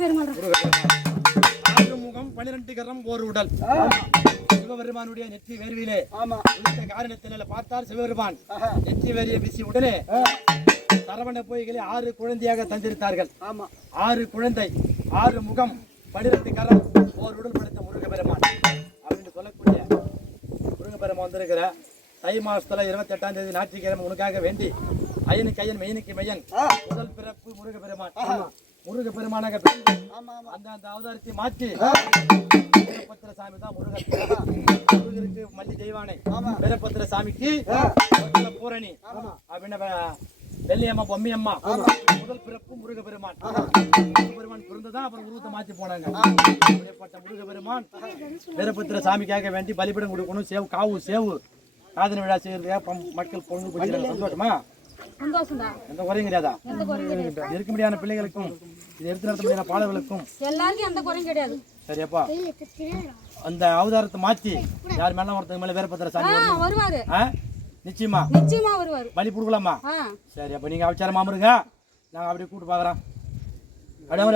முருகப்பெருமான். ஆறுமுகம் 12 கரம் ஒரு உடல். சிவபெருமானுடைய நெற்றி வேர்விலே உதித்த காரணத்தினால பார்த்தார் சிவபெருமான் நெற்றி வேரிய வீசி உடனே சரவண பொய்களை 6 குழந்தையாக தந்திருத்தார்கள். 6 குழந்தை 6 முகம் 12 கரம் ஓர் உடல் படைத்த முருகப்பெருமான் அப்படின்னு சொல்லக்கூடிய முருகப்பெருமான் வந்திருக்கிற தை மாசத்துல 28ஆம் தேதி ஞாயிற்றுக்கிழமை உனக்காக வேண்டி ஐயனுக்கு ஐயன் மெய்னுக்கு மெய்யன் முதல் பிறப்பு முருகப்பெருமான். முருகப்பெருமானாக அந்த அவதாரத்தை மாற்றி வீரபத்திர சாமி தான் முருகருக்கு மல்லி தெய்வானை, வீரபத்திர சாமிக்கு பூரணி அப்படின்னு வெள்ளியம்மா பொம்மியம்மா முதல் பிறப்பு முருகப்பெருமான். முருகப்பெருமான் பிறந்ததான் அப்புறம் உருவத்தை மாற்றி போனாங்க. அப்படிப்பட்ட முருகப்பெருமான் வீரபத்திர சாமிக்காக வேண்டி பலிபீடம் கொடுக்கணும், சேவு காதல் விழா செய்யறதுக்காக மக்கள் பொண்ணு பிடிக்கிறாங்க. சந்தோஷமா? எந்த குறையும் கிடையாதா? இருக்க முடியாத பிள்ளைகளுக்கும் இது எடுத்து நடத்த முடியாத பாடல்களுக்கும் எல்லாருக்கும் எந்த குறையும் கிடையாது. சரியாப்பா? அந்த அவதாரத்தை மாத்தி யார் மேல ஒருத்தங்க மேல வீரபத்திர சாமி வருவாரு. நிச்சயமா வருவாரு. பலி கொடுக்கலாமா? சரி, அப்ப நீங்க அவச்சாரமா இருங்க, நாங்க அப்படியே கூட்டு பாக்குறோம். அப்படியே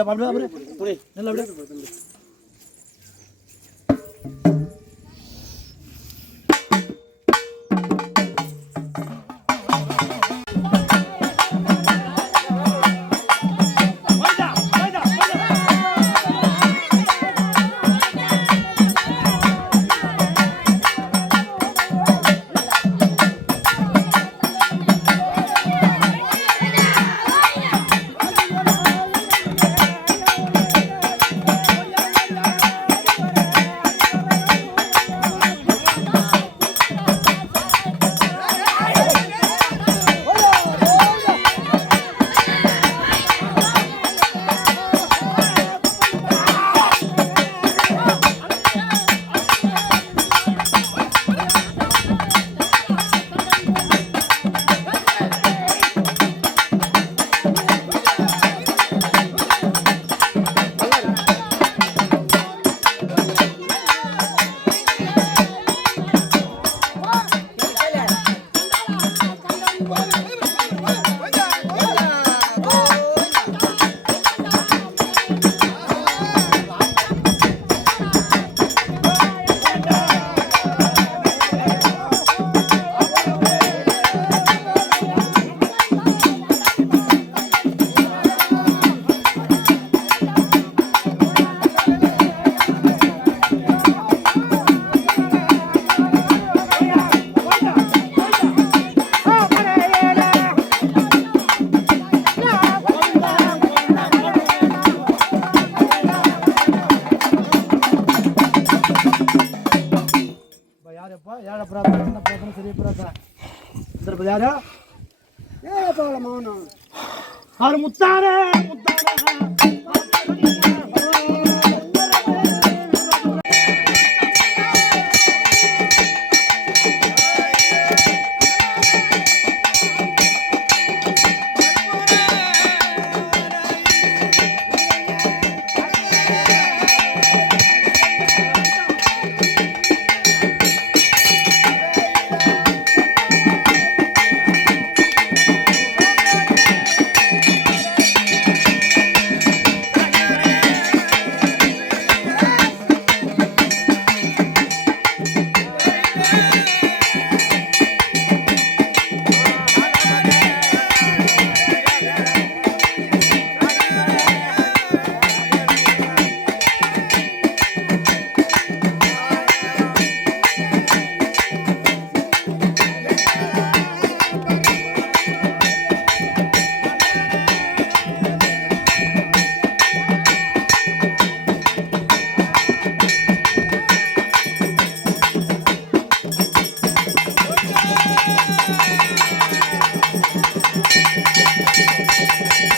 முத்தாரே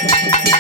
Thank you.